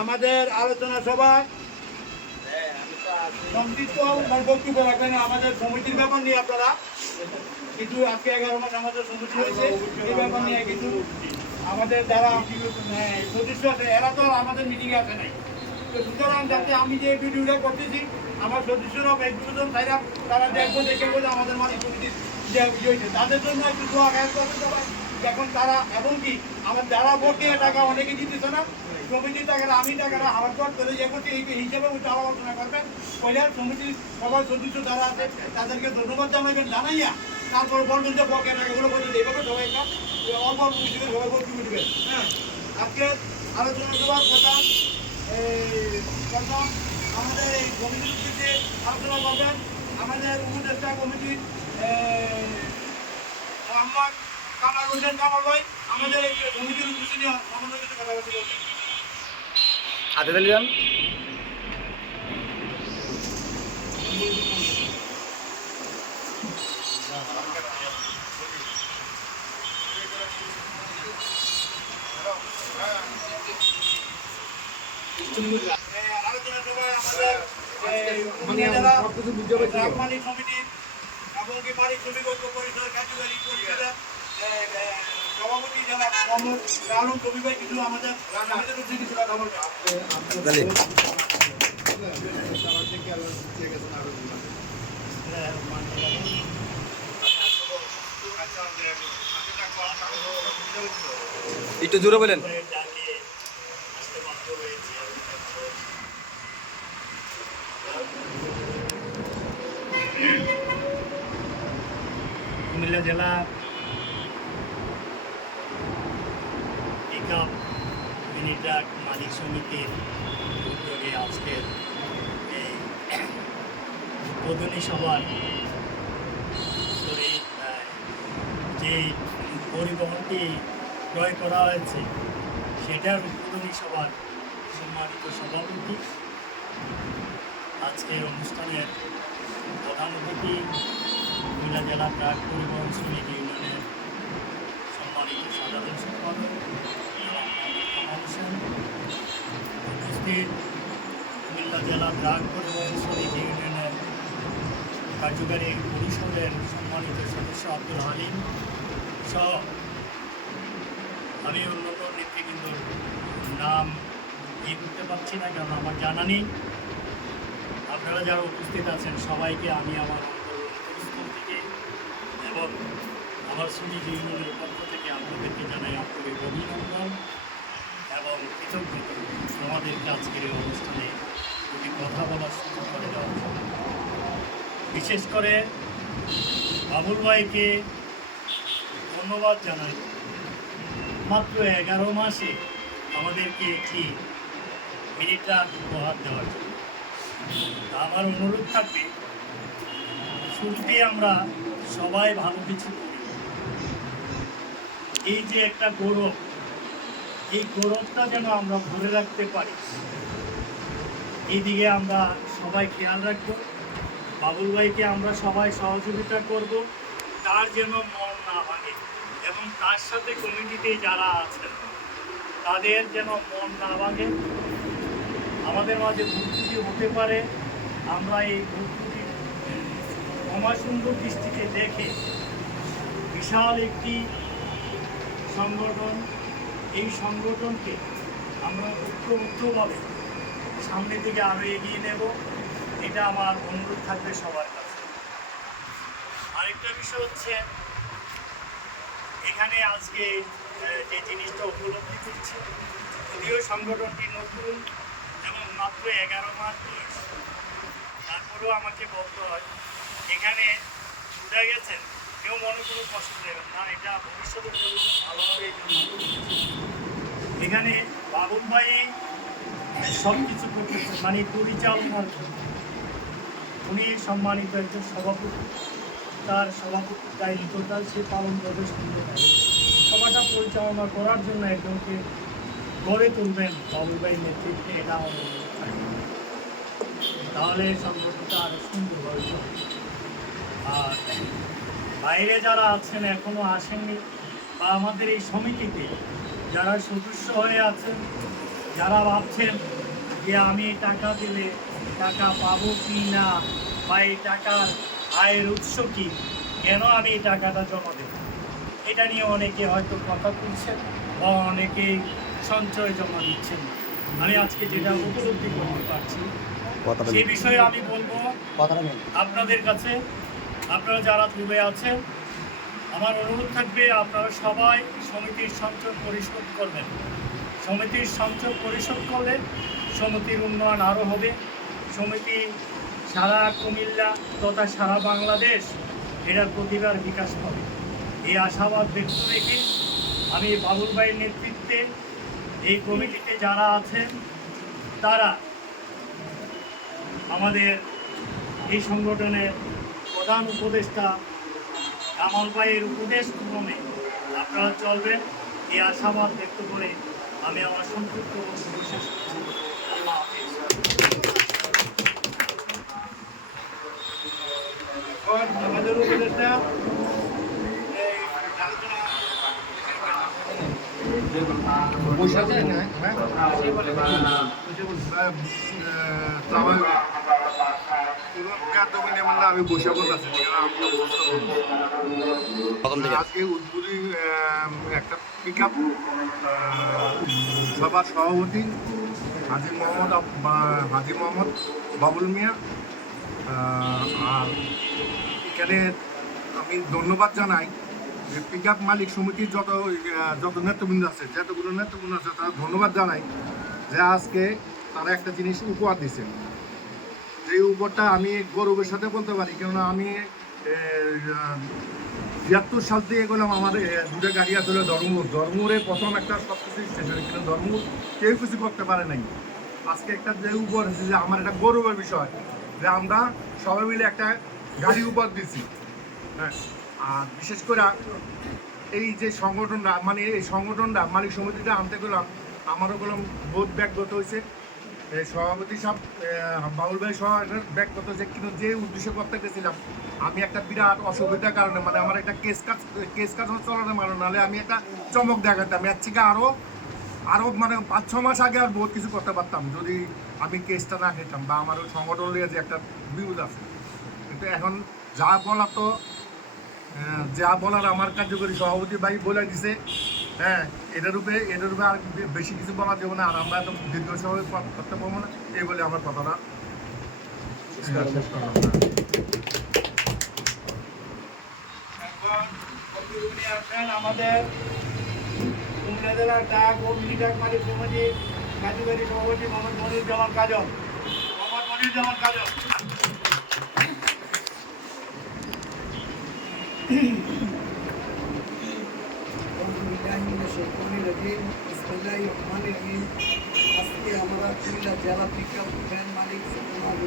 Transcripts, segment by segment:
আমাদের আলোচনা সভায় সংক্ষিপ্ত বক্তব্য রাখবেন আমাদের সমিতির ব্যাপার নিয়ে। আপনারা কিছু আজকে 11 মাস আমাদের সমিতি হয়েছে, এই ব্যাপার নিয়ে কিছু আমাদের যারা সদস্য আছে এরা তো আমাদের মিটিংয়ে আসে নাই। তো সুতরাং যাতে আমি যে ভিডিওটা করতেছি আমার সদস্যরা একজন তারা দেখবো, দেখে বলে আমাদের মালিক সমিতির যে হয়েছে তাদের জন্য একটু দোয়া খেয়াল করতে সবাই। এখন তারা এবং কি আমার যারা বকেয়া টাকা অনেকে দিতেছে না, সমিতির টাকাটা আমি টাকাটা আমার তো করে যে করছি এই হিসাবে আলোচনা করবেন। পয়লা সমিতির সবার সদস্য যারা আছে তাদেরকে ধন্যবাদ জানাইয়া তারপর বলবেন যে বকেয়া টাকাগুলো বলে এইভাবে সবাই একটা অল্প অল্প কিছু করে সবাই বক্তব্য দেবেন। হ্যাঁ, আজকে আলোচনা সভার প্রধান আমাদের এই কমিটির উদ্দেশ্যে আলোচনা করবেন আমাদের উপদেষ্টা কমিটির মোহাম্মদ কামাল হোসেন কামাল ভাই। আমাদের এই কমিটির উদ্দেশ্যে নিয়ে আমাদের কিছু কথা বলতে বলবেন। আলোচনা সভায় আমাদের মালিক সমিতির এবং কি মালিক শ্রমিক ঐক্য পরিষদ কার্যকারী পরিষদের সভাপতি যারা মোহাম্মদ আলম কবি ভাই কিছু আমাদের কিছু কথা বলবেন। একটু জোরে বলেন। কুমিল্লা জেলা পিকআপ মিনি ট্রাক মালিক সমিতির উদ্যোগে আজকের এই উদ্বোধনী সভার যে পরিবহনটি ক্রয় করা হয়েছে সেটার উদ্বোধনী সভার সম্মানিত সভাপতি, আজকের অনুষ্ঠানের প্রধান অতিথি কুমিল্লা জেলা ট্রাক পরিবহন শ্রমিক ইউনিয়নের সম্মানিত সাধারণ সম্পাদক কামাল হোসেন, উপস্থিত কুমিল্লা জেলা ট্রাক পরিবহন শ্রমিক ইউনিয়নের কার্যকারী পরিষদের সম্মানিত সদস্য আব্দুল হালিম সহ আমি অন্যান্য নেতৃবৃন্দর নাম করতে পারছি না, কারণ আমার জানা নেই। আপনারা যারা উপস্থিত আছেন সবাইকে আমি আমার অন্তরস্থল থেকে এবং আমার শ্রমিক ইউনিয়নের পক্ষ থেকে আপনাদেরকে জানাই আন্তরিক অভিনন্দন এবং কৃতজ্ঞতা আমাদেরকে আজকের এই অনুষ্ঠানে দুটি কথা বলার সুযোগ করে দেওয়ার জন্য। বিশেষ করে বাবুল ভাইকে ধন্যবাদ জানাই, মাত্র 11 মাসে আমাদেরকে একটি মিনি ট্রাক উপহার দেওয়ার জন্য। আমার অনুরোধ থাকবে শুরুতে আমরা সবাই ভালো কিছু করি, এই যে একটা গৌরব, এই গৌরবটা যেন আমরা ধরে রাখতে পারি, এই দিকে আমরা সবাই খেয়াল রাখবো। বাবুল ভাইকে আমরা সবাই সহযোগিতা করব, তার যেন মন না ভাঙে এবং তার সাথে কমিটিতে যারা আছেন তাদের যেন মন না ভাঙে। আমাদের মাঝে ভুল ত্রুটি হতে পারে, আমরা এই ভুল ত্রুটি ক্ষমাসুন্দর দৃষ্টিতে দেখে বিশাল একটি সংগঠন, এই সংগঠনকে আমরা ঐক্যবদ্ধভাবে সামনের দিকে আরও এগিয়ে নেব, এটা আমার অনুরোধ থাকবে সবার কাছে। আরেকটা বিষয় হচ্ছে এখানে আজকে যে জিনিসটা উপলব্ধি করছি, যদিও সংগঠনটি নতুন এবং মাত্র 11 মাস বয়স, তারপরেও আমাকে বলতে হয় এখানে বুঝা গেছেন, কেউ মনে কোনো কষ্ট দেবেন না, এটা ভবিষ্যতের জন্য ভালো হবে। এই জন্য এখানে বাবুল ভাই সব কিছু করতেছে, মানে পরিচালনার জন্য উনি সম্মানিত একজন সভাপতি, তার সভাপতির দায়িত্বটা সে পালন করবে সুন্দর। সভাটা পরিচালনা করার জন্য একজনকে গড়ে তুলবেন বাবুল ভাইয়ের নেতৃত্বে, এটা অনুরোধ থাকবে, তাহলে সংগঠনটা আরও সুন্দরভাবে চলবে। আর বাইরে যারা আছেন এখনও আসেননি বা আমাদের এই সমিতিতে যারা সদস্য হয়ে আছেন, যারা ভাবছেন যে আমি টাকা দিলে টাকা পাবো কি না, বা এই টাকার আয়ের উৎস কি, কেন আমি এই টাকাটা জমা দেব, এটা নিয়ে অনেকে হয়তো কথা তুলছেন বা অনেকেই সঞ্চয় জমা দিচ্ছেন। আমি আজকে যেটা উপলব্ধি করতে পারছি সেই বিষয়ে আমি বলবো আপনাদের কাছে, আপনারা যারা ডুবে আছেন, আমার অনুরোধ থাকবে আপনারা সবাই সমিতির সঞ্চয় পরিশোধ করবেন। সমিতির সঞ্চয় পরিশোধ করলে সমিতির উন্নয়ন আরও হবে। সমিতি সারা কুমিল্লা তথা সারা বাংলাদেশ এটার প্রতিভার বিকাশ পাবে, এই আশাবাদ ব্যক্ত রেখে আমি বাবুল ভাইয়ের নেতৃত্বে এই কমিটিতে যারা আছেন তারা আমাদের এই সংগঠনের প্রধান উপদেষ্টা কামাল ভাইয়ের উপদেশ ক্রমে আপনারা চলবেন, এই আশাবাদ ব্যক্ত করে আমি আমার সংক্ষিপ্ত বক্তব্য শেষ করছি। আল্লাহ হাফিজ। এখন আমাদের উপদেষ্টা এই আমি বসে বলতেছি আজকে উদ্বোধনী একটা পিক আপ সভার সভাপতি হাজি মোহাম্মদ বাবুল মিয়া, আর এখানে আমি ধন্যবাদ জানাই যে পিক আপ মালিক সমিতির যত নেতৃবৃন্দ আছে, যতগুলো নেতৃবৃন্দ আছে তারা ধন্যবাদ জানাই যে আজকে তারা একটা জিনিস উপহার দিছে। যে উপহারটা আমি গৌরবের সাথে বলতে পারি, কেননা আমি ৭২ সাল থেকে গেলাম, আমার দুটো গাড়ি আসলে ধর্মপুরে প্রথম একটা সবকিছু স্টেশন, কিন্তু ধর্মপুর কেউ কিছু করতে পারে নাই। আজকে একটা যে উপহার হচ্ছে যে আমার একটা গৌরবের বিষয় যে আমরা সবাই মিলে একটা গাড়ি উপহার দিচ্ছি। হ্যাঁ, আর বিশেষ করে এই যে সংগঠনটা, মানে এই সংগঠনটা মালিক সমিতিটা আনতে গেলাম, আমারও গেলাম বোধ ব্যাগগত হয়েছে, এই সভাপতি সব বাউল ভাই সহ ব্যাগগত হয়েছে, কিন্তু যে উদ্দেশ্য করতে গেছিলাম আমি একটা বিরাট অসুবিধার কারণে, মানে আমার একটা কেস কাজ চলানোর মানে, নাহলে আমি একটা চমক দেখাতাম এর থেকে আরও মানে ৫-৬ মাস আগে আর বহুত কিছু করতে পারতাম যদি আমি কেসটা না খেতাম, বা আমার ওই সংগঠন নিয়ে যে একটা বিরোধ আছে। কিন্তু এখন যা বলার আমার কার্যকরী সভাপতি ভাই বলে দিছে। হ্যাঁ, এটার উপরে আর বেশি কিছু বলা যাবে না, আর আমরা এত দীর্ঘ সময় করতে পারবো না, এই বলে আমার কথাটা শেষ করলাম। আমাদের কুমিল্লা জেলার ডাক ও মিনি ডাক মালিক সমিতির কার্যকরী সভাপতি মোহাম্মদ মনিরুজ্জামান কাজল। আজকে আমরা কুমিল্লা জেলা পিকআপ ভ্যান মালিক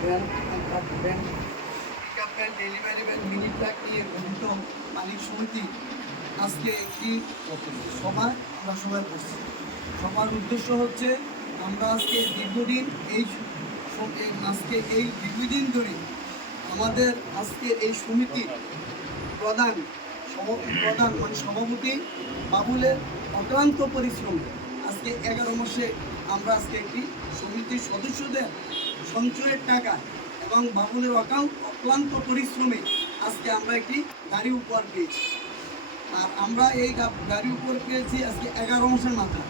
van pickup van delivery van mini truck নিয়ে গঠিত মালিক সমিতি আজকে একটি সভা আমরা সবাই করছি। সবার উদ্দেশ্য হচ্ছে আমরা আজকে দীর্ঘদিন ধরে আমাদের আজকে এই সমিতির প্রধান মানে সভাপতি বাবুলের অক্লান্ত পরিশ্রম, আজকে 11 মাসে আমরা আজকে একটি সমিতির সদস্যদের সঞ্চয়ের টাকা এবং বাবুলের অক্লান্ত পরিশ্রমে আজকে আমরা একটি গাড়ি উপহার পেয়েছি। আর আমরা এই গাড়ি উপহার পেয়েছি আজকে 11 মাসের মাথা।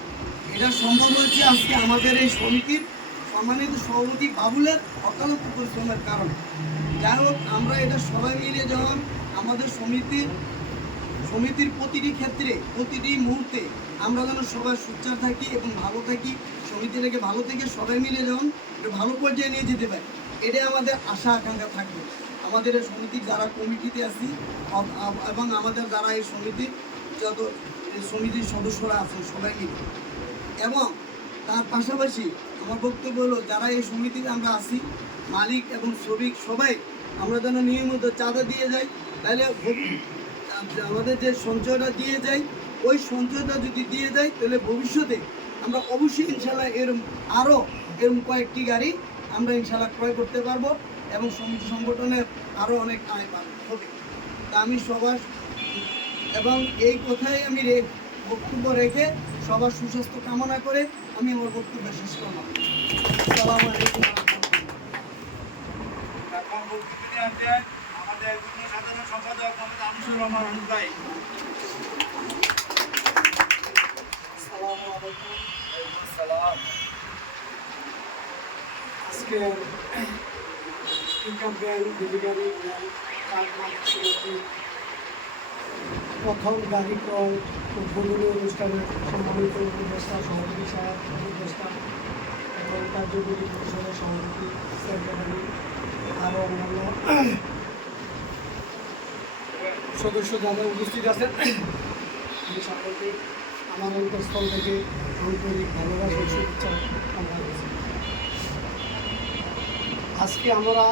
এটা সম্ভব হয়েছে আজকে আমাদের এই সমিতির সম্মানিত সভাপতি বাবুলের অক্লান্ত পরিশ্রমের কারণে। যাই হোক, আমরা এটা সবাই মিলে যখন আমাদের সমিতির প্রতিটি ক্ষেত্রে প্রতিটি মুহূর্তে আমরা যেন সবাই সোচ্চার থাকি এবং ভালো থাকি, সমিতিটাকে ভালো থেকে সবাই মিলে যখন ভালো পর্যায়ে নিয়ে যেতে পারি, এটাই আমাদের আশা আকাঙ্ক্ষা থাকবে। আমাদের এই সমিতির যারা কমিটিতে আছি এবং আমাদের যারা এই সমিতির সদস্যরা আছেন সবাই মিলে, এবং তার পাশাপাশি আমার বক্তব্য হলো যারা এই সমিতিতে আমরা আছি মালিক এবং শ্রমিক সবাই আমরা যেন নিয়মিত চাঁদা দিয়ে যাই, তাহলে আমাদের যে সঞ্চয়টা দিয়ে যাই ওই সঞ্চয়টা যদি দিয়ে যাই তাহলে ভবিষ্যতে আমরা অবশ্যই ইনশাল্লাহ এরকম কয়েকটি গাড়ি আমরা ইনশাল্লাহ ক্রয় করতে পারবো এবং সমিতি সংগঠনের আরও অনেক আয় হবে। তা আমি সবার এবং এই কথাই আমি বক্তব্য রেখে সবার সুস্বাস্থ্য কামনা করে আমি আমার বক্তব্য শেষ করলাম। আসসালামু আলাইকুম। এখন বক্তব্য নিয়ে আসছেন আমাদের যুগ্ম সাধারণ সম্পাদক মোহাম্মদ আনিসুর রহমান আনিস ভাই। আসসালামু আলাইকুম। আসসালাম। আজকে ইনকাম ব্যাংক ডেলিভারি প্রথম গাড়ি ক্রয় উদ্বোধনী অনুষ্ঠানের সম্মানিত উপদেষ্টা সভাপতি সাহেব উপদেষ্টা এবং কার্যকরী পরিষদের সভাপতি সেক্রেটারি আরও অন্যান্য সদস্য যারা উপস্থিত আছেন আমি সকলকে আমার অন্তঃস্থল থেকে আন্তরিক ভালোবাসা শুভেচ্ছা কামনা করছি। আজকে আমরা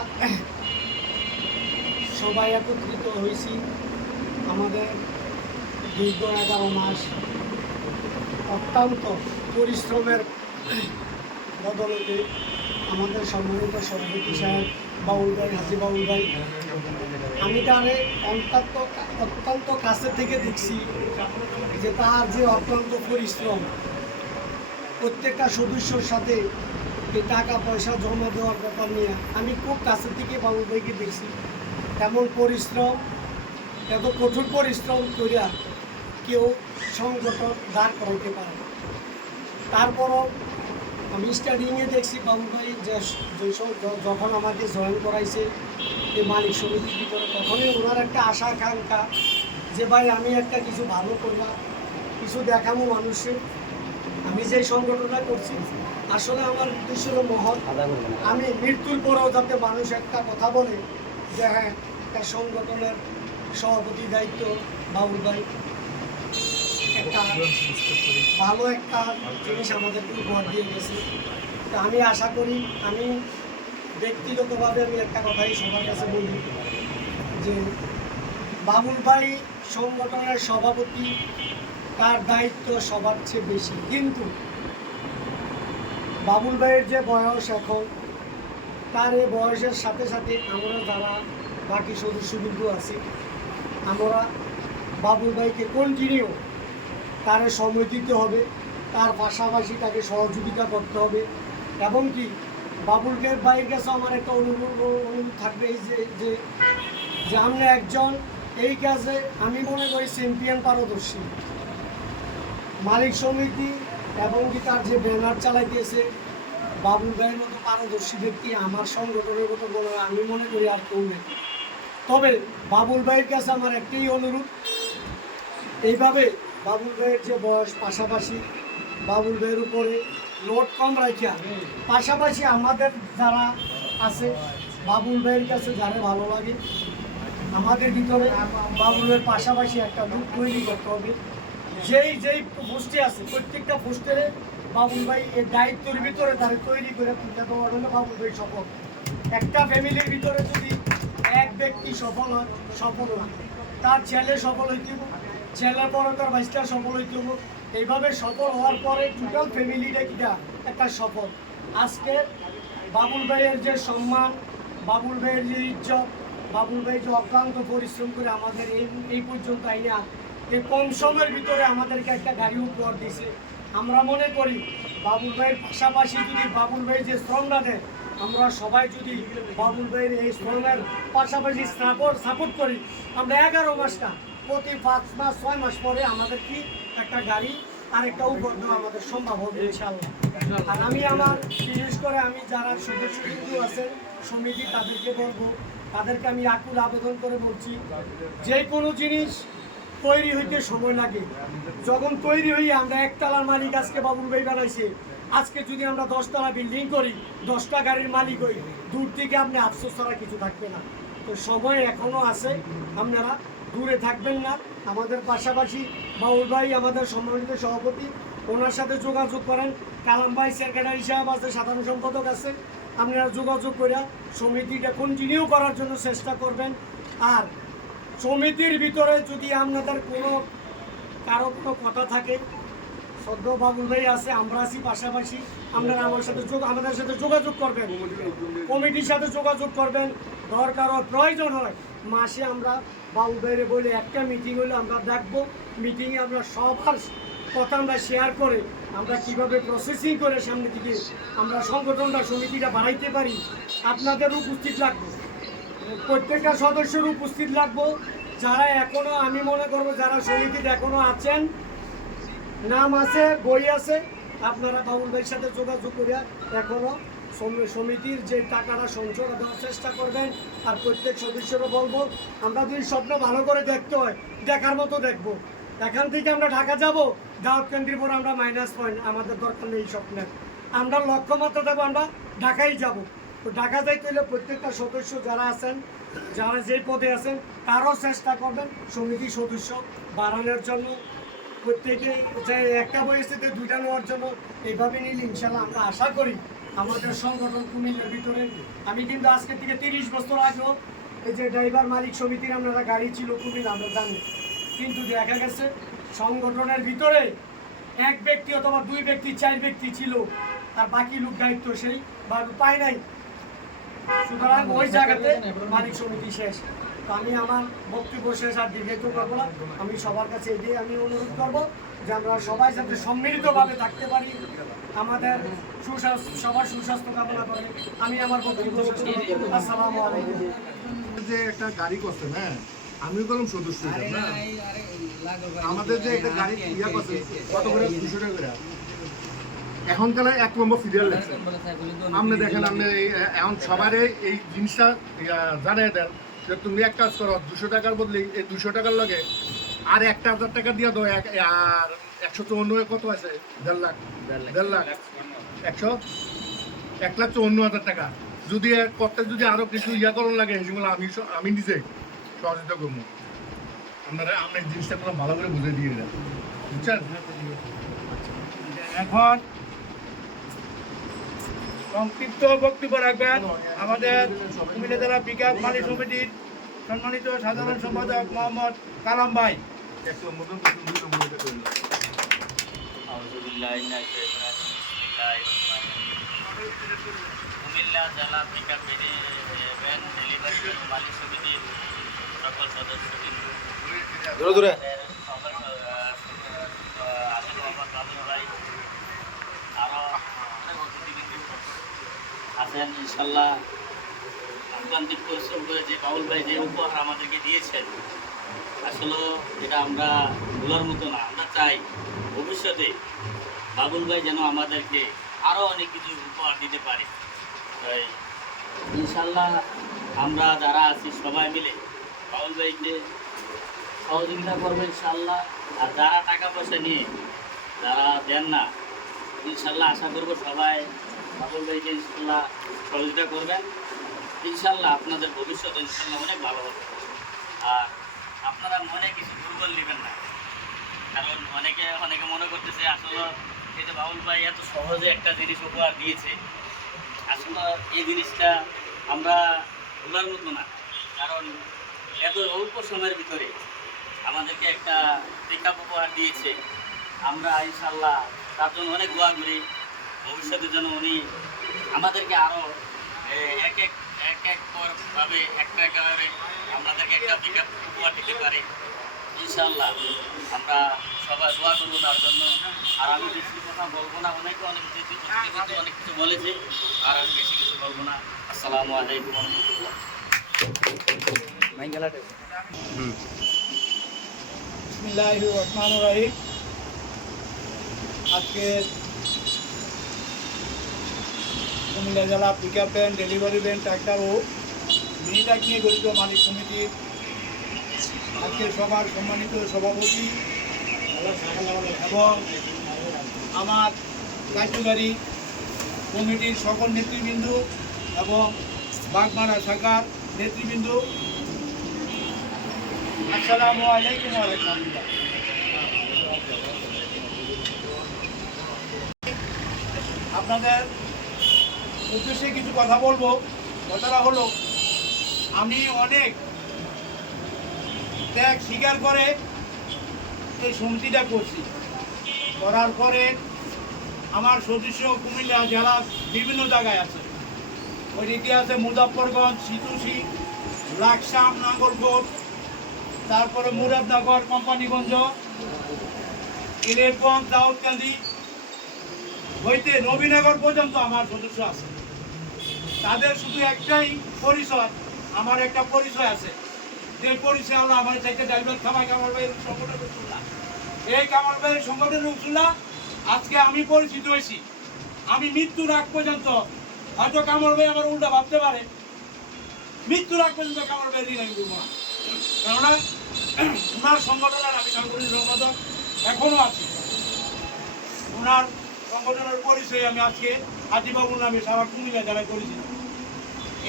সবাই একত্রিত হয়েছি আমাদের দীর্ঘ 11 মাস অত্যন্ত পরিশ্রমের বদলতে আমাদের সম্মানিত সভাপতি সাহেব বাউল ভাই, হাজি বাউল ভাই, আমি তারে অত্যন্ত কাছে থেকে দেখছি যে তার যে অত্যন্ত পরিশ্রম, প্রত্যেকটা সদস্যর সাথে এই টাকা পয়সা জমা দেওয়ার ব্যাপার নিয়ে আমি খুব কাছের থেকে বাবুল ভাইকে দেখছি। এমন পরিশ্রম, এত কঠোর পরিশ্রম করিয়া কেউ সংগঠন দাঁড় করাইতে পারে না। তারপরও আমি স্টাডিংয়ে দেখছি বাবুল ভাই যে যখন আমাকে জয়েন করাইছে এই মালিক সমিতির ভিতরে, তখনই ওনার একটা আশা আকাঙ্ক্ষা যে ভাই আমি একটা কিছু ভালো করলাম, কিছু দেখাবো মানুষের। আমি যে সংগঠনটা করছি আসলে আমার উদ্দেশ্য হলো মহৎ, আমি মৃত্যুর পরেও যাতে মানুষ একটা কথা বলে যে হ্যাঁ একটা সংগঠনের সভাপতি দায়িত্ব বাবুল ভাই একটা ভালো একটা জিনিস আমাদেরকে উপহার দিয়ে গেছে। তো আমি আশা করি, আমি ব্যক্তিগতভাবে আমি একটা কথাই সবার কাছে বলি যে বাবুল ভাই সংগঠনের সভাপতি, তার দায়িত্ব সবার চেয়ে বেশি, কিন্তু বাবুল ভাইয়ের যে বয়স এখন, তার এই বয়সের সাথে সাথে আমরা যারা বাকি সদস্যবৃন্দ আছি আমরা বাবুল ভাইকে কন্টিনিউ তার সময় দিতে হবে, তার পাশাপাশি তাকে সহযোগিতা করতে হবে। এবং কি বাবুল ভাইয়ের কাছে আমার একটা অনুরোধ থাকবে এই যে আপনি একজন এই কাজে আমি মনে করি চ্যাম্পিয়ন পারদর্শী মালিক সমিতি, এবং কি তার যে ব্যানার চালাইতেছে বাবুল ভাইয়ের মতো পারদর্শী ব্যক্তি আমার সংগঠনের মতো বলে আমি মনে করি আর কেউ নেই। তবে বাবুল ভাইয়ের কাছে আমার একটাই অনুরোধ, এইভাবে বাবুল ভাইয়ের যে বয়স, পাশাপাশি বাবুল ভাইয়ের উপরে লোড কম রাখিয়া, পাশাপাশি আমাদের যারা আছে বাবুল ভাইয়ের কাছে যারা ভালো লাগে আমাদের ভিতরে বাবুলের পাশাপাশি একটা গ্রুপ তৈরি করতে হবে। যেই পোস্টে আছে প্রত্যেকটা পোস্টারে বাবুল ভাই এর দায়িত্বের ভিতরে তারা তৈরি করে তুলে দেওয়ার জন্য বাবুল ভাই সফল। একটা ফ্যামিলির ভিতরে যদি এক ব্যক্তি সফল হয়, সফল না, তার ছেলে সফল হইতে হবে, ছেলের পরে তার ভাইসটা সফল হইতে হবে, এইভাবে সফল হওয়ার পরে টোটাল ফ্যামিলিটা কিটা একটা সফল। আজকে বাবুল ভাইয়ের যে সম্মান, বাবুল ভাইয়ের যে ইজ্জত, বাবুল ভাই যে অক্লান্ত পরিশ্রম করে আমাদের এই পর্যন্ত আইনা এই কম সময়ের ভিতরে আমাদেরকে একটা গাড়ি উপহার দিয়েছে। আমরা মনে করি বাবুল ভাইয়ের পাশাপাশি যদি বাবুল ভাই যে শ্রমটা দেয়, আমরা সবাই যদি বাবুল ভাইয়ের এই শ্রমের পাশাপাশি সাপোর্ট করি, আমরা 11 মাসটা প্রতি 5 মাস 6 মাস পরে আমাদের কি একটা গাড়ি আর একটা উপহার দেওয়া আমাদের সম্ভব হবে ইনশাআল্লাহ। আর আমি আমার বিশেষ করে আমি যারা সদস্যবৃন্দ আছেন সমিতি তাদেরকে বলবো, তাদেরকে আমি আকুল আবেদন করে বলছি, যে কোনো জিনিস তৈরি হইতে সময় লাগে। যখন তৈরি হই আমরা একতলার মালিক আজকে বাবুল ভাই বানাইছে, আজকে যদি আমরা 10 তলা বিল্ডিং করি, 10টা গাড়ির মালিক হই, দূর থেকে আপনি আফসোস ছাড়া কিছু থাকবে না। তো সময় এখনও আছে, আপনারা দূরে থাকবেন না। আমাদের পাশাপাশি বাবুল ভাই আমাদের সম্মানিত সভাপতি, ওনার সাথে যোগাযোগ করেন। কালাম ভাই সেক্রেটারি সাহেব আছে, সাধারণ সম্পাদক আছে, আপনারা যোগাযোগ করে সমিতিটা কন্টিনিউ করার জন্য চেষ্টা করবেন। আর সমিতির ভিতরে যদি আপনাদের কারো কোনো কথা থাকে, সদ্য বাবুল ভাই আছে, আমরা আছি পাশাপাশি, আপনারা আমাদের সাথে যোগাযোগ করবেন, কমিটির সাথে যোগাযোগ করবেন। দরকার প্রয়োজন হয় মাসে আমরা বাবু বাইরে বলে একটা মিটিং হলে আমরা দেখবো, মিটিংয়ে আমরা সবার কথা আমরা শেয়ার করে আমরা কিভাবে প্রসেসিং করে সামনের দিকে আমরা সংগঠনটা সমিতিটা বাড়াইতে পারি। আপনাদের উপস্থিত লাগবে, প্রত্যেকটা সদস্যের উপস্থিত লাগবো। যারা এখনো, আমি মনে করবো যারা সমিতিতে এখনো আছেন, নাম আছে, বই আছে, আপনারা বাবুল ভাইয়ের সাথে যোগাযোগ করে এখনো সমিতির যে টাকাটা সঞ্চয় দেওয়ার চেষ্টা করবেন। আর প্রত্যেক সদস্যরা বলবো, আমরা যদি স্বপ্ন ভালো করে দেখতে হয়, দেখার মতো দেখবো। এখান থেকে আমরা ঢাকা যাব, দাওয়াত কেন্দ্রের পর আমরা মাইনাস পয়েন্ট, আমাদের দরকার নেই এই স্বপ্নের। আমরা লক্ষ্যমাত্রা দেবো, আমরা ঢাকায় যাব। তো ঢাকা যাইতে হলে প্রত্যেকটা সদস্য যারা আছেন, যারা যেই পদে আছেন, তারও চেষ্টা করবেন সমিতির সদস্য বাড়ানোর জন্য। প্রত্যেকে যে একটা বয়সেতে দুইটা নেওয়ার জন্য এইভাবে নিলে ইনশাল্লাহ আমরা আশা করি আমাদের সংগঠন কুমিল্লার ভিতরে, আমি কিন্তু আজকের থেকে 30 বছর আগেও এই যে ড্রাইভার মালিক সমিতির আপনারা গাড়ি ছিল কুমিল্লা, আমরা জানি, কিন্তু দেখা গেছে সংগঠনের ভিতরে এক ব্যক্তি অথবা 2 ব্যক্তি 4 ব্যক্তি ছিল, আর বাকি লোক দায়িত্ব সেই বা পায় নাই। সুতরাং ওই জায়গাতে মালিক সমিতি শেষ। তো আমি আমার বক্তব্য শেষ আর দীর্ঘায়িত করবো না। আমি সবার কাছে এগিয়ে আমি অনুরোধ করবো যে আমরা সবাই যাতে সম্মিলিতভাবে থাকতে পারি, আমাদের সবার সুস্বাস্থ্য কামনা করে আমি আমার বক্তব্য শেষ করবো। আসসালামু আলাইকুম। যে একটা গাড়ি করছে, হ্যাঁ আমিও করলাম সদস্য হিসেবে, না আমাদের যে একটা গাড়ি ইয়া করছে কত করে 200 টাকা করে, এখনকার 1 নম্বর সিরিয়াল লাগছে। আপনি দেখেন, আপনি এখন সবারই এই জিনিসটা জানিয়ে দেন যে তুমি এক কাজ করো, 200 টাকার বদলে এই 200 টাকার লগে আর 1,000 টাকা দিয়ে দাও, আর 154 কত আছে, 1.5 লাখ 1,54,000 টাকা। যদি করতে যদি আরো কিছু ইয়া করার লাগে সেগুলো আমি নিজে সহযোগিতা করবো। আপনারা জিনিসটা কোনো ভালো করে বুঝে দিয়ে দেন, বুঝছেন? এখন সংক্ষিপ্ত বক্তব্য রাখবেন আমাদের কুমিল্লা জেলা পিকআপ মালিক সমিতির সম্মানিত সাধারণ সম্পাদক মোহাম্মদ কালাম ভাই। কুমিল্লা জেলা পিকআপ ভ্যান ডেলিভারি মালিক সমিতির সকল সদস্যবৃন্দ, আরও আছেন ইনশাল্লাহ। আক্রান্তিক পরিশ্রম করে যে বাউল ভাই যে উপহার আমাদেরকে দিয়েছেন, আসলে এটা আমরা ভোলার মতো না। আমরা চাই ভবিষ্যতে বাবুল ভাই যেন আমাদেরকে আরও অনেক কিছু উপহার দিতে পারে। তাই ইনশাল্লাহ আমরা যারা আছি সবাই মিলে বাউল ভাইকে সহযোগিতা করবো ইনশাল্লাহ। আর যারা টাকা পয়সা নিয়ে যারা দেন না, ইনশাল্লাহ আশা করবো সবাই বাবুল ভাইকে ইনশাল্লাহ সহযোগিতা করবেন। ইনশাল্লাহ আপনাদের ভবিষ্যৎ ইনশাল্লাহ অনেক ভালো হবে। আর আপনারা মনে কিছু দুর্বল নেবেন না, কারণ অনেকে মনে করতেছে আসলে এই যে বাবুল ভাই এত সহজে একটা জিনিস উপহার দিয়েছে, আসলে এই জিনিসটা আমরা ভোলার মতো না। কারণ এত অল্প সময়ের ভিতরে আমাদেরকে একটা পিকআপ উপহার দিয়েছে। আমরা ইনশাল্লাহ তার জন্য অনেক দোয়া করি, ভবিষ্যতে যেন উনি আমাদেরকে আরও এক ভাবে একটা করে আমাদেরকে একটা পিকআপ উপহার দিতে পারে ইনশাল্লাহ। আমরা সবাই দোয়া করবো তার জন্য। আর আমি বেশি কথা বলবো না, অনেক কিছু বলেছে, আর আমি বেশি কিছু বলবো না। আসসালামু আলাইকুম রহমতুল্লাহ। বিসমিল্লাহির রহমানির রহিম। আজকে কুমিল্লা জেলা pickup van delivery van tractor ও মিনি ট্রাক নিয়ে গঠিত মালিক সমিতির আজকে সবার সম্মানিত সভাপতি এবং আমার কার্যকারী কমিটির সকল নেতৃবৃন্দ এবং বাগমারা শাখার নেতৃবৃন্দ, আসসালামু আলাইকুম ওয়া রাহমাতুল্লাহ। আপনাদের উদ্দেশ্যে কিছু কথা বলবো। কথাটা হলো, আমি অনেক ত্যাগ স্বীকার করে এই সমিতিটা করছি। করার পরে আমার সদস্য কুমিল্লা জেলার বিভিন্ন জায়গায় আছে। ওইদিকে আছে মুজাফফরগঞ্জ, সিতুসি, লাকসাম, নাঙ্গলকোট, তারপরে মুরাদনগর, কোম্পানিগঞ্জ, ইলেরগঞ্জ, দাউদকান্দি হইতে নবীনগর পর্যন্ত আমার সদস্য আছে। তাদের শুধু একটাই পরিচয়, আমার একটা পরিচয় আছে, যে পরিচয় হলো আমার চাইতে ড্রাইভার খামাই কামাল ভাইয়ের সংগঠন উৎসুল্লাহ। এই কামাল ভাইয়ের সংগঠন উৎসুল্লাহ আজকে আমি পরিচিত হয়েছি। আমি মৃত্যুর আগ পর্যন্ত, হয়তো কামাল ভাই আমার উল্টা ভাবতে পারে, মৃত্যুর আগ পর্যন্ত কামাল ভাই ঋণ আমি করবো না। কেননা ওনার সংগঠনের আমি সাংগঠনিক সম্পাদক এখনো আছি। ওনার সংগঠনের পরিচয়ে আমি আজকে হাজিবাবুর নামে সারা কুমিল্লা জেলায় পরিচিত।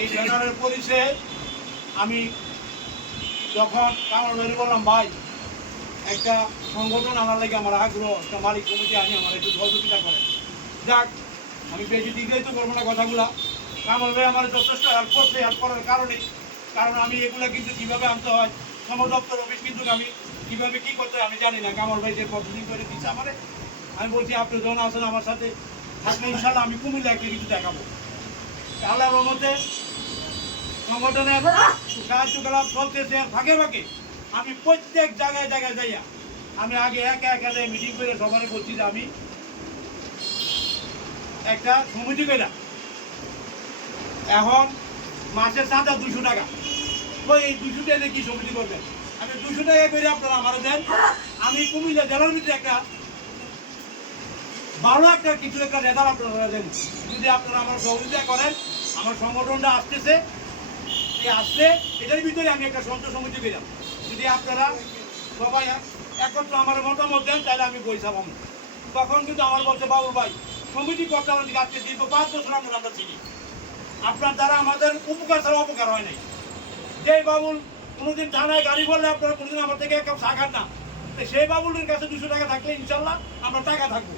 এই ব্যানারের পরিচয়ে আমি যখন কামাল ভাই বললাম, ভাই একটা সংগঠন আমার লাগে আমার আগ্রহ, একটা মালিক কমিটি আনি আমার একটু সহযোগিতা করে। যাক, আমি বেশি দিকেই তো করবো না কথাগুলা। কামাল ভাই আমার যথেষ্ট হেল্প করছে, হেল্প করার কারণ আমি এগুলো কিন্তু কীভাবে আনতে হয়, শ্রম দপ্তর অফিস কিন্তু আমি কীভাবে কী করতে হয় আমি জানি না। কামাল ভাই যে পদ্ধতি করে দিচ্ছে আমারে, আমি বলছি আপনি যখন আসেন আমার সাথে থাকলে ইনশাল্লাহ আমি কুমিল্লা একটা কিছু দেখাবো। আল্লাহর রহমতে সংগঠনের কার্যকলাপ চলতেছে। ফাঁকে ফাঁকে আমি প্রত্যেক জায়গায় জায়গায় যাইয়া আমি আগে একা একা মিটিং করে সবাই বলছি যে আমি একটা সমিতি পেলাম, এখন মাসের চাঁদা 200 টাকা। ওই এই 200 টাকা কি সমিতি করবেন? আমি 200 টাকা করে আপনারা আমার দেন, আমি কুমিল্লা জেলার ভিতরে একটা ভালো একটা কিছু একটা রেজাল্ট আপনারা দেন। যদি আপনারা আমার সহযোগিতা করেন, আমার সংগঠনটা আসতেছে, এই আসলে এটার ভিতরে আমি একটা সন্তোষ সমিতি পেলাম। যদি আপনারা সবাই একত্র আমার মতামত দেন তাহলে আমি পয়সা পাবো। তখন কিন্তু আমার বলছে, বাবুল ভাই সমিতি করতে আমাদের আজকে দীর্ঘ 5 বছর আমরা চিনি, আপনার দ্বারা আমাদের উপকার ছাড়া অপকার হয় নাই। যে বাবুল কোনোদিন থানায় গাড়ি বললে আপনারা কোনোদিন আমার থেকে কেউ শাখান না, সেই বাবুলের কাছে 200 টাকা থাকলে ইনশাল্লাহ আমরা টাকা থাকবো।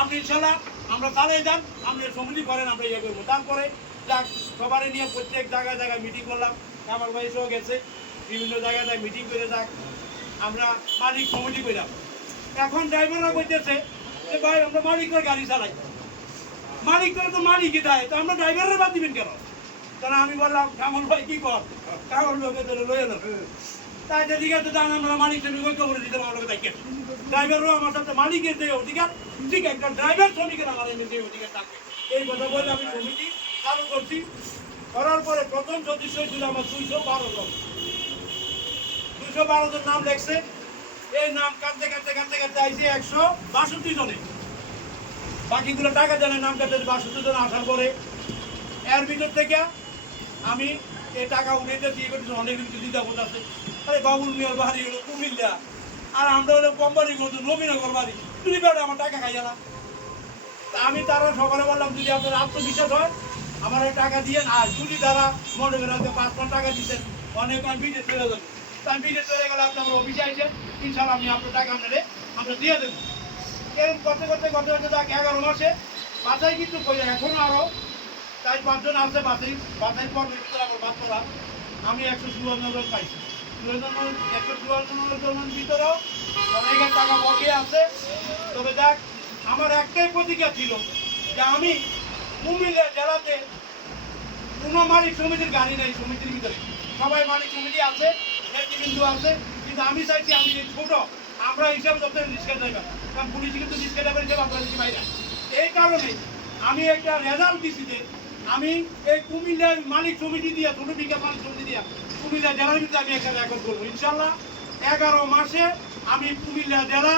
আপনি ইনশাল্লাহ আমরা চালিয়ে যান, আপনি সমিতি করেন, আমরা ইয়ে করবো। তারপরে যাক, সবারই নিয়ে প্রত্যেক জায়গায় জায়গায় মিটিং করলাম। আমার ভাই এসেও গেছে, বিভিন্ন জায়গায় জায়গায় মিটিং করে যাক আমরা মালিক সমিতি করলাম। এখন ড্রাইভাররা বলতেছে যে ভাই আমরা মালিকের গাড়ি চালাই, মালিক করে তো মালিকই দেয়, তো আমরা ড্রাইভারের বাদ দিবেন কেন? কারণ আমি বললাম কামাল ভাই কি কর, কামাল লোকে ধরে লয়ে এলো, তাই যে ঠিক আছে জান আমরা মালিক শ্রমিক ঐক্য করে দিতে আমার লোকে দেখে ড্রাইভারও আমার সাথে মালিকের যে অধিকার, ঠিক একটা ড্রাইভার শ্রমিকের আমার যে অধিকার থাকবে। এই কথা বলে আমি সমিতি চালু করছি। করার পরে প্রথম সদস্য ছিল আমার 212 জন। 212 জন নাম লেখছে। এই নাম কাটতে কাটতে কাটতে কাটতে আইসি 162 জনে। বাকিগুলো টাকা জানে নাম কাটতে 62 জন আসার পরে এর ভিতর থেকে আমি এই টাকা উঠেছি। অনেক কিছু দ্বিধাবোধ আছে। আরে বাবুল মিয়ার বাড়ি হলো কুমিল্লা, আর আমরা হলো কোম্পানিগঞ্জ, নবীনগর বাড়ি, তুমি বেড়ে আমার টাকা খাই না। আমি তারা সকালে বললাম যদি আপনার আত্মবিশ্বাস হয় আমার টাকা দিয়ে, আর যদি তারা মনে করেন 5 টাকা দিচ্ছেন অনেক আমি বিদেশ চলে যাবো, আমি বিদেশ চলে গেলে আপনি আমার অফিসে আইসেন, ইনশাল্লাহ আমি আপনার টাকা আপনারে আমরা দিয়ে দেবো। এরকম করতে করতে করতে করতে যাক 11 মাসে বাছাই কিন্তু এখনো আরও 4-5 জন আছে বাছাই পর্বের ভিতরে আমার বাদ করা। আমি 154 জন পাইছি। 154 জনের ভিতরেও অনেকের টাকা বকেয়া আছে। তবে যাক, আমার একটাই প্রতিজ্ঞা ছিল যে আমি কুমিল্লা জেলাতে কোনো মালিক সমিতির গাড়ি নেই। সমিতির ভিতরে সবাই মালিক সমিতি আছে, নেতৃবৃন্দ আছে, কিন্তু আমি চাইছি আমি ছোট আমরা হিসাবে যত রিক্সা ড্রাইভার, কারণ পুলিশ কিন্তু রিক্সা ড্রাইভার হিসেবে আপনারা কিছু পাই না। এই কারণে আমি একটা রেজাল্ট দিচ্ছি যে আমি এই কুমিল্লার মালিক সমিতি দিয়ে, ছোট বিঘা মালিক সমিতি দিয়ে কুমিল্লা জেলার ভিতরে আমি একটা রেকর্ড করবো ইনশাল্লাহ। 11 মাসে আমি কুমিল্লা জেলা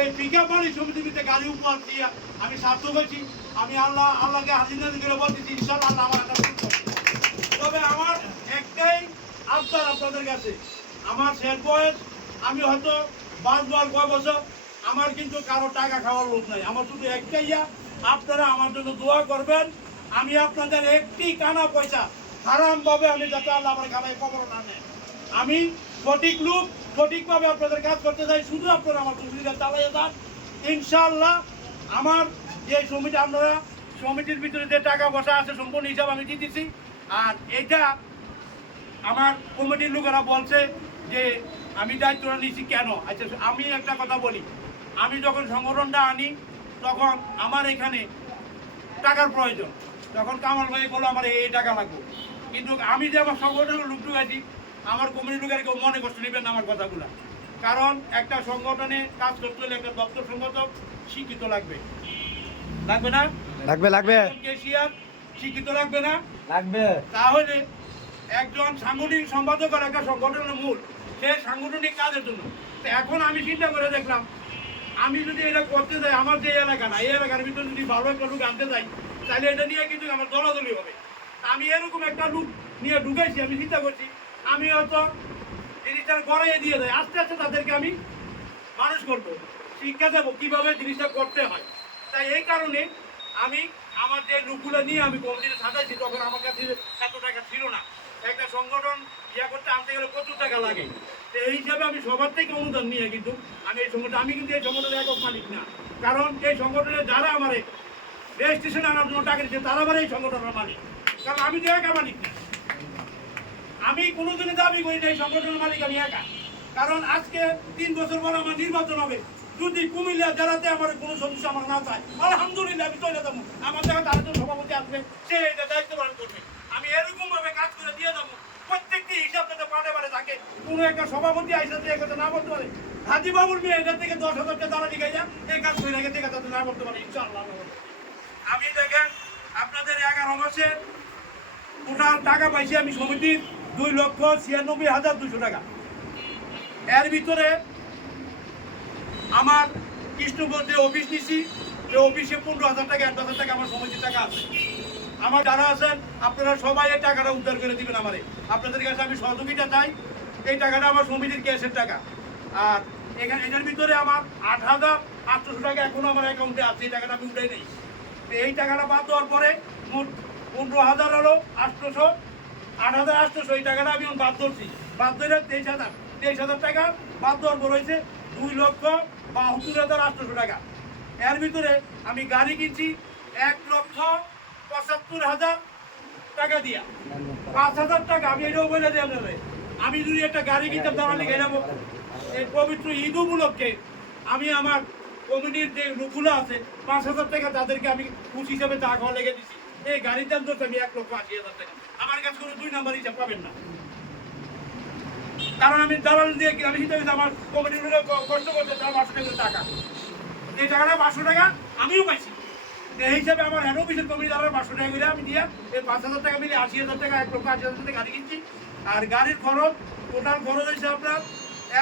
এই বিঘা মালিক সমিতির ভিতরে গাড়ি উপহার দিয়ে আমি সার্থক হয়েছি। আমি আল্লাহকে হাজির নাজির করে বলতেছি ইনশাল্লাহ আল্লাহ আমার একটা করবে। তবে আমার একটাই আবদার আপনাদের কাছে, আমার শেষ বয়স, আমি হয়তো 5 বছর, আমার কিন্তু কারো টাকা খাওয়ার লোক নাই। আমার শুধু একটাই, আপনারা আমার জন্য দোয়া করবেন। আমি আপনাদের একটি কানা পয়সা হারামভাবে আমি যাতে আল্লাহ আমার গালায় কবর না নেয়। আমি সঠিক লোক, সঠিকভাবে আপনাদের কাজ করতে চাই। শুধু আপনারা আমার সুবিধা চালাইয়ে যান ইনশাআল্লাহ। আমার যে সমিতি, আপনারা সমিতির ভিতরে যে টাকা পয়সা আছে সম্পূর্ণ হিসাব আমি দিতেছি। আর এইটা আমার কমিটির লোকেরা বলছে যে আমি দায়িত্বটা নিচ্ছি কেন। আচ্ছা, আমি একটা কথা বলি, আমি যখন সংগঠনটা আনি তখন আমার এখানে টাকার প্রয়োজন। তখন কামাল ভাই বললো আমার এই টাকা লাগবে, কিন্তু আমি যে আমার সংগঠনের লোক ঢুকাইছি, আমার কমিটির লোকের কেউ মনে কষ্ট নেবেন না আমার কথাগুলা। কারণ একটা সংগঠনে কাজ করতে হলে একটা দপ্তর সম্পাদক শিক্ষিত লাগবে, লাগবে না? লাগবে কেশিয়ার শিক্ষিত লাগবে না? লাগবে। তাহলে একজন সাংগঠনিক সম্পাদক আর একটা সংগঠনের মূল, সে সাংগঠনিক কাজের জন্য। তো এখন আমি চিন্তা করে দেখলাম, আমি যদি এটা করতে যাই, আমার যে এলাকা না, এই এলাকার ভিতরে যদি ভালো একটা লোক আনতে যাই, তাহলে এটা নিয়ে কিন্তু আমার দলাদলি হবে। আমি এরকম একটা লোক নিয়ে ঢুকাইছি, আমি চিন্তা করছি আমি হয়তো জিনিসটা গড়াইয়ে দিয়ে দেয়, আস্তে আস্তে তাদেরকে আমি মানুষ করবো, শিক্ষা দেবো কীভাবে জিনিসটা করতে হয়। তাই এই কারণে আমি আমার যে লোকগুলো নিয়ে আমি কমিটিতে সাজাইছি, তখন আমার কাছে এত টাকা ছিল না। একটা সংগঠন ইয়া করতে আনতে গেলে প্রচুর টাকা লাগে। তো এই হিসাবে আমি সবার থেকে অনুদান নিয়ে কিন্তু আমি এই সংগঠন, আমি কিন্তু এই সংগঠনের একক মালিক না। কারণ এই সংগঠনে যারা আমার রেজিস্ট্রেশন আনার জন্য টাকা দিচ্ছে, তারা আমার এই সংগঠনের মালিক। কারণ আমি তো একা মালিক না, আমি কোনোদিনই দাবি করি না এই সংগঠনের মালিক আমি একা। কারণ আজকে 3 বছর পর আমার নির্বাচন হবে, যদি কুমিল্লা জেলাতে আমার কোনো সদস্য আমার না চায়, আলহামদুলিল্লাহ আমি চলে যাবো। আমার দেখা তার জন্য সভাপতি আসবে, সে এটা দায়িত্ব পালন করবে। আমি এরকম ভাবে কাজ করে দিয়ে যাবো, প্রত্যেকটি হিসাব যাতে পাটে পাটে থাকে। কোনো একটা সভাপতি আইসাতে এই কথা না বলতে পারে, হাজি বাবুল মিয়া এটা থেকে 10,000 টাকা দাঁড়া দিকে যা, এই কাজ করে রেখে থেকে তাতে না বলতে পারে, ইনশাআল্লাহ। আমি দেখেন আপনাদের 11 মাসে টোটাল টাকা পাইছি আমি সমিতির 2,96,200 টাকা। এর ভিতরে আমার কৃষ্ণপুর যে অফিস নিছি, এই অফিসে 15,000 টাকা, 8,000 টাকা আমার সমিতির টাকা আছে। আমার যারা আছেন আপনারা সবাই এই টাকাটা উদ্ধার করে দিবেন আমারে। আপনাদের কাছে আমি সহযোগিতা চাই। এই টাকাটা আমার সমিতির ক্যাশের টাকা। আর এখানে এটার ভিতরে আমার 8,800 টাকা এখনো আমার অ্যাকাউন্টে আছে, এই টাকাটা আমি উঠাই নেই। তো এই টাকাটা বাদ দেওয়ার পরে মোট 15,000 হলো 800, 8,800 এই টাকাটা আমি বাদ ধরছি। বাদ ধরে 23,000 টাকা বাদ দেওয়ার পর হয়েছে 2,72,800 টাকা। এর ভিতরে আমি গাড়ি কিনছি 1,75,000 টাকা দিয়া, 5,000 টাকা আমি এটাও বলে দিই আপনাদের। আমি যদি একটা গাড়ি কিনতাম তাহলে গেলাম এই পবিত্র ঈদ উপলক্ষে আমি আমার কমিটির যে লোকগুলো আছে 5,000 টাকা তাদেরকে আমি খুশি হিসাবে চা খাওয়া লেগে দিচ্ছি। এই গাড়ির দাম ধরতে আমি 1,80,000 টাকা। আমার কাছে কোনো 2 নাম্বার হিসাব পাবেন না, কারণ আমি দালাল দিয়ে আমি চিন্তা করছি আমার কমিটির লোক কষ্ট করতে তার 500 টাকা, এই টাকাটা 500 টাকা আমিও পাইছি। এই হিসাবে আমার হেড অফিসের কমিটি দালাল 500 টাকা করে আমি দিয়ে এই 5,000 টাকা মিলে 80,000 টাকা, 1,80,000 টাকা গাড়ি কিনছি। আর গাড়ির খরচ টোটাল খরচ হয়েছে আপনার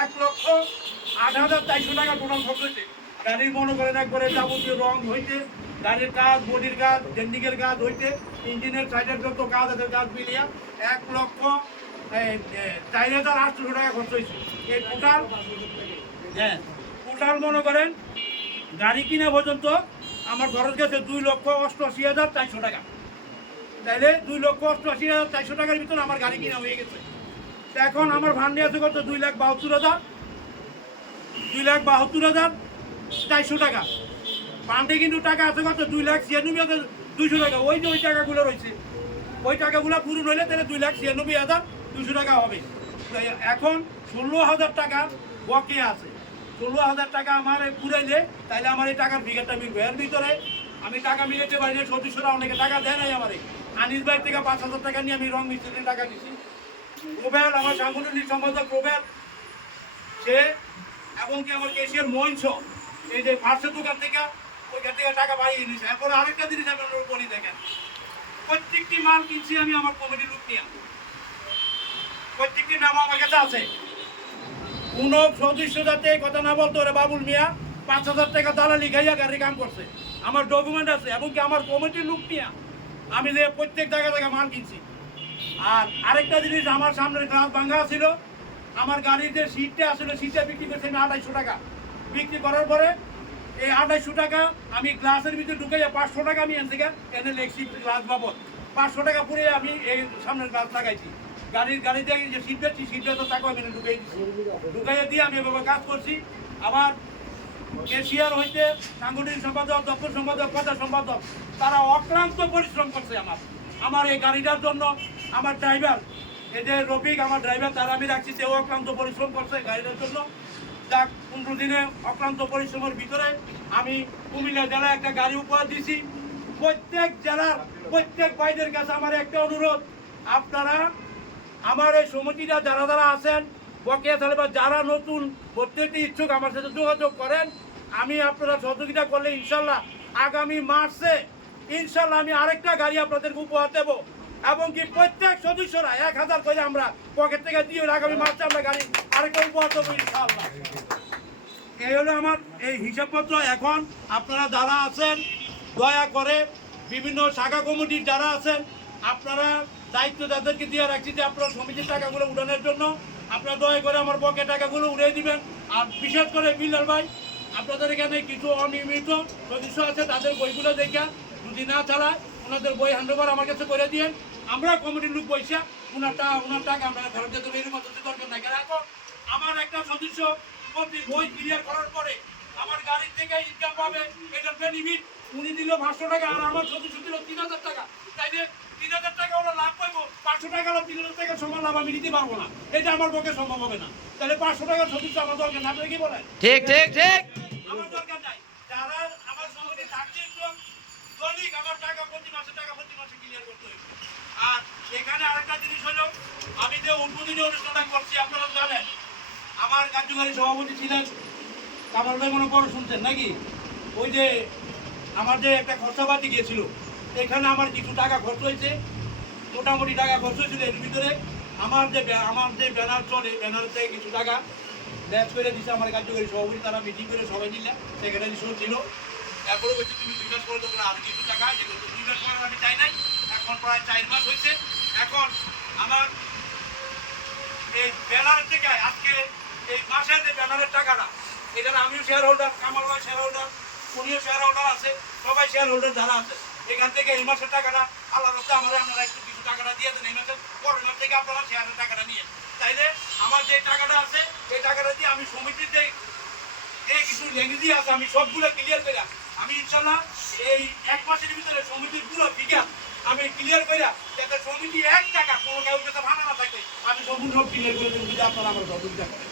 1,08,400 টাকা টোটাল খরচ হয়েছে। গাড়ির মনে করেন একবারে যাবতীয় রং হইতে, গাড়ির কাজ, বডির কাজ, ডেন্ডিংয়ের কাজ হইতে, ইঞ্জিনের সাইডের যত কাজ আছে কাজ মিলিয়ে 1,04,800 টাকা খরচ হয়েছে। এই টোটাল টোটাল মনে করেন গাড়ি কিনা পর্যন্ত আমার খরচ গেছে 2,88,400 টাকা। তাইলে 2,88,400 টাকার ভিতরে আমার গাড়ি কিনা হয়ে গেছে। তো এখন আমার ভান্ডে আছে কত? 2,72,400 টাকা। ফান্ডে কিন্তু টাকা আছে কত? 2,96,200 টাকা। ওই যে ওই টাকাগুলো রয়েছে, ওই টাকাগুলো পূরণ হইলে তাহলে 2,96,200 টাকা হবে। তো এখন 16,000 টাকা বকে আছে। 16,000 টাকা আমার পুরাইলে তাহলে আমার এই টাকার ফিগারটা মিলবে। এর ভিতরে আমি টাকা মিলাতে পারি না, সদস্যরা অনেকে টাকা দেয় নাই আমারে। আনিস ভাই থেকে 5,000 টাকা নিয়ে আমি রং মিস্ত্রির টাকা নিচ্ছি। প্রবেল আমার সাংগঠনিক সম্পাদক প্রবেল, সে এবং কি আমার কেশিয়ার মহিষ, এই যে ফার্স্টের দোকান থেকে ওইখান থেকে টাকা বাড়িয়ে নিয়েছে। এরপরে আরেকটা জিনিস আমি আপনার বলি, দেখেন প্রত্যেকটি মাল কিনছি আমি আমার কমিটির লোক নিয়ে, প্রত্যেকটি নাম আমার কাছে আছে। কোন সদস্য যাতে কথা না বলতো ওরে বাবুল মিয়া 5,000 টাকা দালালি খাইয়া গাড়ি কাম করছে, আমার ডকুমেন্ট আছে। এবং কি আমার কমিটির লোক নিয়ে আমি যে প্রত্যেক জায়গা থেকে মাল কিনছি। আর আরেকটা জিনিস, আমার সামনের গ্লাস ভাঙা ছিল, আমার গাড়ির যে সিটটা আসলে সিটটা বিক্রি করছে আমি 2,200 টাকা। বিক্রি করার পরে এই 2,200 টাকা আমি গ্লাসের ভিতরে ঢুকে 500 টাকা আমি এনে লেগছি গ্লাস বাবদ। 500 টাকা পুরে আমি এই সামনের গ্লাস লাগাইছি। গাড়িতে যে সিট বেচছি সিটটা তো টাকা আমি ঢুকাই দিচ্ছি, ঢুকাইয়ে দিয়ে আমি এভাবে কাজ করছি। আমার কেশিয়ার হইতে সাংগঠনিক সম্পাদক, দপ্তর সম্পাদক, প্রধান সম্পাদক, তারা অক্লান্ত পরিশ্রম করছে আমার এই গাড়িটার জন্য। আমার ড্রাইভার, এই যে রফিক আমার ড্রাইভার, তারা আমি রাখছি, সেও অক্লান্ত পরিশ্রম করছে গাড়িটার জন্য। যাক 15 দিনে অক্লান্ত পরিশ্রমের ভিতরে আমি কুমিল্লা জেলায় একটা গাড়ি উপহার দিয়েছি। প্রত্যেক জেলার প্রত্যেক ভাইদের কাছে আমার একটা অনুরোধ, আপনারা আমার এই সমিতিটা যারা যারা আছেন বকেয়া তাহলে বা যারা নতুন প্রত্যেকটি ইচ্ছুক আমার সাথে যোগাযোগ করেন। আমি আপনারা সহযোগিতা করলে ইনশাল্লাহ আগামী মার্চে ইনশাল্লাহ আমি আরেকটা গাড়ি আপনাদেরকে উপহার দেবো এবং কি প্রত্যেক সদস্যরা 1000 করে আমরা পকেট থেকে দিয়ে আগামী মার্চে আমরা গাড়ি আরেকটা উপহার দেবো ইনশাল্লাহ। এই হলো আমার এই হিসাবপত্র। এখন আপনারা যারা আছেন দয়া করে বিভিন্ন শাখা কমিটির যারা আছেন আপনারা দায়িত্ব তাদেরকে দিয়ে রাখছি যে আপনারা সমিতির টাকাগুলো উঠানোর জন্য আপনারা দয়া করে আমার পকে টাকাগুলো উড়িয়ে দিবেন। আর বিশেষ করে বিল্লাল ভাই আপনাদের এখানে কিছু অনিয়মিত সদস্য আছে তাদের বইগুলো দেখে যদি না চালায় ওনাদের বই হ্যান্ডওভার আমার কাছে করে দিয়েন। আমরা কমিটির লোক পয়সা ওনার টাকা আমরা ফেরত দিতে পারি এরকম দরকার নাই। কারণ এখন আমার একটা সদস্য প্রতি বই ক্লিয়ার করার পরে আমার গাড়ির থেকে ইনকাম পাবে এটার বেনিফিট উনি দিল 500 টাকা আর আমার সদস্য দিল 3000 টাকা। তাইলে 3000 টাকা ওরা লাভ পাইবো, 500 টাকা 3000 টাকা সমান লাভ আমি নিতে পারবো না, এটা আমার পক্ষে সম্ভব হবে না। তাহলে 500 টাকার সদস্য আমার দরকার না, আপনি কি বলেন? ঠিক ঠিক ঠিক। আমার দরকার নাই। যারা আমার সঙ্গে থাকছে একটু দৈনিক আমার টাকা প্রতি মাসে ক্লিয়ার করতে হবে। আর এখানে আরেকটা জিনিস হলো আমি যে উদ্বোধনী অনুষ্ঠানটা করছি আপনারা জানেন আমার কার্যকারী সভাপতি ছিলেন কামাল ভাই, মনে পড়ে শুনছেন নাকি? ওই যে আমার যে একটা খরচাপাতি গিয়েছিল এখানে আমার কিছু টাকা খরচ হয়েছে, মোটামুটি টাকা খরচ হয়েছিল। এর ভিতরে আমার যে ব্যানার চলে ব্যানার থেকে কিছু টাকা ম্যাচ করে দিচ্ছে আমার কার্যকারী সভাপতি, তারা মিটিং করে সবাই মিলে সেক্রেটারি শো ছিল। এরপরে বলছি তুমি 2 মাস করে দেবো আর কিছু টাকা, যেগুলো 2 মাস করে আমি চাই নাই, এখন প্রায় 4 মাস হয়েছে। এখন আমার এই ব্যানার থেকে আজকে এই মাসের যে ব্যানারের টাকাটা এখানে আমিও শেয়ার হোল্ডার, কামাল ভাই শেয়ার হোল্ডার, উনিও শেয়ার হোল্ডার আছে, সবাই শেয়ার হোল্ডার যারা আছে এখান থেকে এই মাসের টাকাটা আল্লাহ রাস্তা আমরা আপনারা একটু কিছু টাকাটা দিয়ে দেন। এই মাসের পরের মাস থেকে আপনারা শেয়ারের টাকাটা নিয়ে তাইলে আমার যে টাকাটা আছে এই টাকাটা দিয়ে আমি সমিতির যে কিছু ল্যাঙ্গুয়েজ আছে আমি সবগুলো ক্লিয়ার করে আমি ইনশাল্লাহ এই 1 মাসের ভিতরে সমিতির পুরো ফিগার আমি ক্লিয়ার করে যাতে সমিতি 1 টাকা কোনো কাউ যাতে ভাঙা না থাকে আমি সম্পূর্ণ সব ক্লিয়ার করে দেবো যদি আপনারা আমার সহযোগিতা করেন।